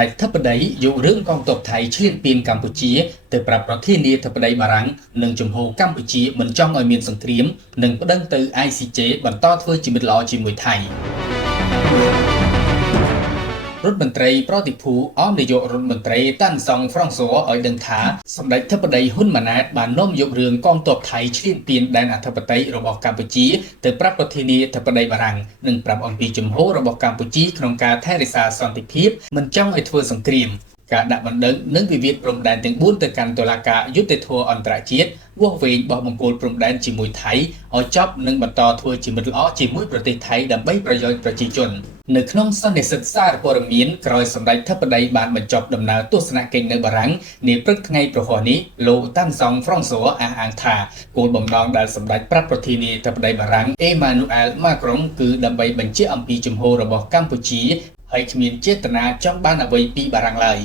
ដេចធិបតីយករឿងកងទ័ពថៃឈ្លានពានកម្ពុជាទៅប្រាប់ប្រធានាធិបតីបារាំងនិងជំហរកម្ពុជាមិនចង់ឲ្យមានសង្គ្រាមនិងប្តឹងទៅ ICJ បន្តធ្វើជាមិត្តល្អជាមួយថៃរដ្ឋមន្ត្រីប្រតិភូអមនាយករដ្ឋមន្ត្រីតាន់សុងហ្វ្រង់សួរឲ្យដឹងថាសម្ដេចធិបតីហ៊ុនម៉ាណែតបាននាំយករឿងកងទ័ពថៃឈ្លានពានដែនអធិបតេយ្យរបស់កម្ពុជាទៅប្រាប់ប្រធានាធិបតីបារាំងនិងប្រាប់អំពីជំហររបស់កម្ពុជាក្នុងការថែរក្សាសន្តិភាពមិនចង់ឲ្យធ្វើសង្គ្រាមការដាក់បណ្ដឹងនិងវិវាទព្រំដែនទាំង4ទៅកាន់តុលាការយុត្តិធម៌អន្តរជាតិវាស់វែងបោះបង្គោលព្រំដែនជាមួយថៃឲ្យចប់និងបន្តធ្វើជាមិត្តល្អជាមួយប្រទេសថៃដើម្បីប្រយោជន៍ប្រជាជននៅក្នុងសន្និសីទសារព័ត៌មានក្រោយសម្ដេចធិបតីបានបញ្ចប់ដំណើរទស្សនកិច្ចនៅបារាំងនាព្រឹកថ្ងៃប្រហ័សនេះលោកតាន់សុងហ្វ្រង់សួរអះអាងថាគោលបំណងដែលសម្ដេចប្រាប់ប្រធានាធិបតីបារាំងអេម៉ានូអែលម៉ាក្រុងគឺដើម្បីបញ្ជាក់អំពីជំហររបស់កម្ពុជាហើយគ្មានចេតនាចង់បានអ្វីពីបារាំងឡើយ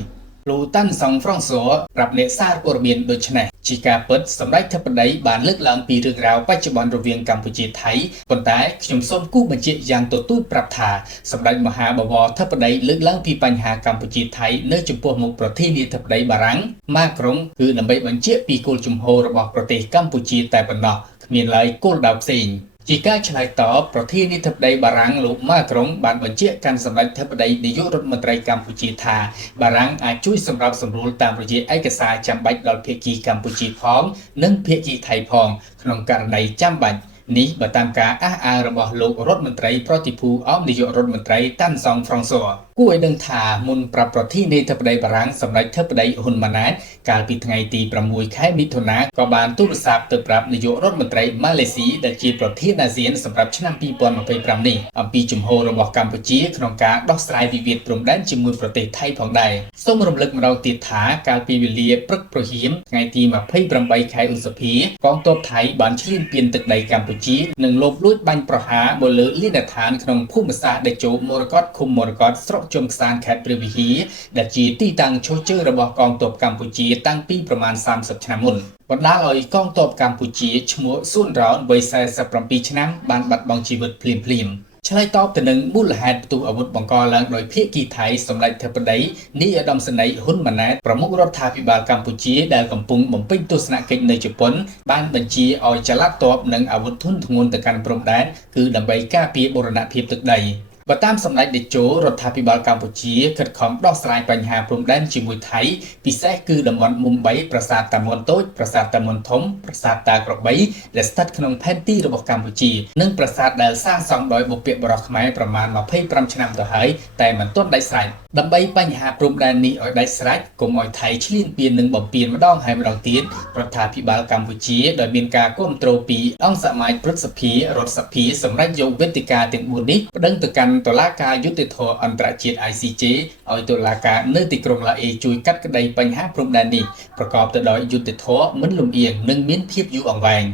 លោកតាន់សុងហ្វ្រង់សួរប្រាប់អ្នកសារព័ត៌មានដូចនេះជាការពិតសម្ដេចធិបតីបានលើកឡើងពីរឿងរ៉ាវបច្ចុប្បន្នរវាងកម្ពុជាថៃប៉ុន្តែខ្ញុំសូមគូសបញ្ជាក់យ៉ាងទទូចប្រាប់ថាសម្ដេចមហាបវរធិបតីលើកឡើងពីបញ្ហាកម្ពុជាថៃនៅចំពោះមុខប្រធានាធិបតីបារាំងម៉ាក្រុងគឺដើម្បីបញ្ជាក់ពីគោលជំហររបស់ប្រទេសកម្ពុជាតែប៉ុណ្ណោះគ្មានឡើយគោលដៅផ្សេងជាការឆ្លើយតបប្រធានាធិបតីបារាំងលោកម៉ាក្រុងបានបញ្ជាក់កាន់សម្ដេចធិបតីនាយករដ្ឋមន្ត្រីកម្ពុជាថាបារាំងអាចជួយសម្របសម្រួលតាមរយៈឯកសារចាំបាច់ដល់ភាគីកម្ពុជាផងនិងភាគីថៃផងក្នុងករណីចាំបាច់នេះបើតាមការអះអាងរបស់លោករដ្ឋមន្ត្រីប្រតិភូអមនាយករដ្ឋមន្ត្រីតាន់សុងហ្វ្រង់សួរគួរឲ្យដឹងថាមុនប្រាប់ប្រធានាធិបតីបារាំងសម្ដេចធិបតីហ៊ុនម៉ាណែតកាលពីថ្ងៃទី6ខែមិថុនាក៏បានទូរស័ព្ទទៅប្រាប់នាយករដ្ឋមន្ត្រីម៉ាឡេស៊ីដែលជាប្រធានអាស៊ានសម្រាប់ឆ្នាំ2025នេះអំពីជំហររបស់កម្ពុជាក្នុងការដោះស្រាយវិវាទព្រំដែនជាមួយប្រទេសថៃផងដែរសូមរំលឹកម្ដងទៀតថាកាលពីវេលាព្រឹកព្រហៀមថ្ងៃទី28ខែឧសភាកងទ័ពថៃបានឈ្លានពានទឹកដីកម្ពុជានិងលបលួចបាញ់ប្រហារមកលើលានដ្ឋានក្នុងភូមិសាស្ត្រដេជោមរកតឃុំមរកតស្រុកជុំខ្សានខេត្តព្រះវិហារដែលជាទីតាំងឈរជើងរបស់កងទ័ពកម្ពុជាតាំងពីប្រមាណ30ឆ្នាំមុនបណ្ដាលឲ្យកងទ័ពកម្ពុជាឈ្មោះសួនរោនវ័យ47ឆ្នាំបានបាត់បង់ជីវិតភ្លាមឆ្លើយតបទៅនឹងមូលហេតុផ្ទុះអាវុធបង្កឡើងដោយភាគីថៃសម្ដេចធិបតីនាយឧត្តមសេនីយ៍ហ៊ុនម៉ាណែតប្រមុខរដ្ឋាភិបាលកម្ពុជាដែលកំពុងបំពេញទស្សនកិច្ចនៅជប៉ុនបានបញ្ជាឲ្យចល័តទ័ពនិងអាវុធធុនធ្ងន់ទៅកាន់ព្រំដែនគឺដើម្បីការពារបូរណភាពទឹកដីបើតាមសម្ដេចតេជោរដ្ឋាភិបាលកម្ពុជាខិតខំដោះស្រាយបញ្ហាព្រំដែនជាមួយថៃពិសេសគឺតំបន់មុំបីប្រាសាទតាមុនតូចប្រាសាទតាមុនធំប្រាសាទតាក្របីដែលស្ថិតក្នុងផែនទីរបស់កម្ពុជានិងប្រាសាទដែលសាងសង់ដោយបុព្វបុរសខ្មែរប្រមាណ25ឆ្នាំទៅហើយតែមិនទាន់ដាច់ស្រេចដើម្បីបញ្ហាព្រំដែននេះឲ្យដាច់ស្រេចកុំឲ្យថៃឈ្លានពាននិងបំពានម្ដងហើយម្ដងទៀតរដ្ឋាភិបាលកម្ពុជាដោយមានការគ្រប់គ្រងពីអង្គសមាជព្រឹទ្ធសភារដ្ឋសភាសម្រាប់យកវេទិកាទាំង4នេះប្តឹងទៅកាន់តុលាការយុត្តិធម៌អន្តរជាតិ ICJ ឲ្យតុលាការនៅទីក្រុងឡាអេជួយកាត់ក្តីបញ្ហាព្រំដែននេះប្រកបទៅដោយយុត្តិធម៌មិនលំអៀងនិងមានភាពយូរអង្វែង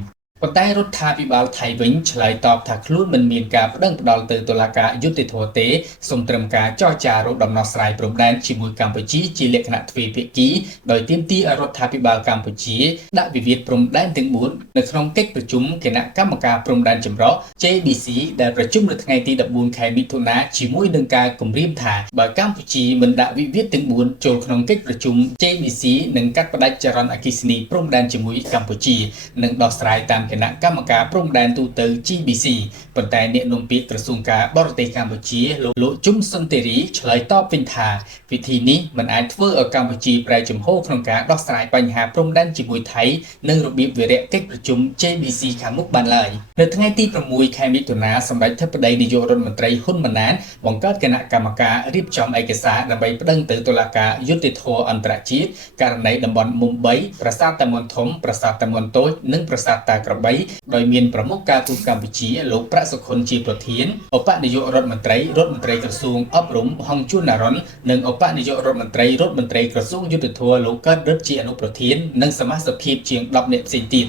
ប៉ុន្តែរដ្ឋាភិបាលថៃវិញឆ្លើយតបថាខ្លួនមិនមានការប្តឹងផ្តល់ទៅតុលាការយុត្តិធម៌ទេសូមត្រឹមការចរចារកដំណោះស្រាយព្រំដែនជាមួយកម្ពុជាជាលក្ខណៈទ្វេភាគីដោយទាមទារឲ្យរដ្ឋាភិបាលកម្ពុជាដាក់វិវាទព្រំដែនទាំង4នៅក្នុងកិច្ចប្រជុំគណៈកម្មការព្រំដែនចម្រុះ JBC ដែលប្រជុំនៅថ្ងៃទី14ខែមិថុនាជាមួយនឹងការគម្រាមថាបើកម្ពុជាមិនដាក់វិវាទទាំង4ចូលក្នុងកិច្ចប្រជុំ JBC នឹងកាត់ផ្តាច់ចរន្តអគ្គិសនីព្រំដែនជាមួយកម្ពុជានិងដោះស្រាយតាមគណៈកម្មការព្រំដែនទូទៅ GBC ប៉ុន្តែអ្នកនាំពាក្យក្រសួងការបរទេសកម្ពុជាលោកជុំសុនទេរីឆ្លើយតបវិញថាវិធីនេះមិនអាចធ្វើឲ្យកម្ពុជាប្រែជំហរក្នុងការដោះស្រាយបញ្ហាព្រំដែនជាមួយថៃនិងរបៀបវារៈកិច្ចប្រជុំ JBC ខាងមុខបានឡើយនៅថ្ងៃទី6ខែមិថុនាសម្ដេចធិបតីនាយករដ្ឋមន្ត្រីហ៊ុនម៉ាណែតបង្កើតគណៈកម្មការរៀបចំឯកសារដើម្បីប្តឹងទៅតុលាការយុត្តិធម៌អន្តរជាតិករណីតំបន់មុំបីប្រាសាទតាមុនធំប្រាសាទតាមុនតូចនិងប្រាសាទតាក្របីដោយមានប្រមុខការទូតកម្ពុជាលោកប្រាក់សុខុនជាប្រធានឧបនាយករដ្ឋមន្ត្រីក្រសួងអប់រំហងជួនណារុននិងឧបនាយករដ្ឋមន្ត្រីក្រសួងយុទ្ធភ័ពលោកកើតរិទ្ធជាអនុប្រធាននិងសមាជិកភាពជាង10នាក់ផ្សេងទៀត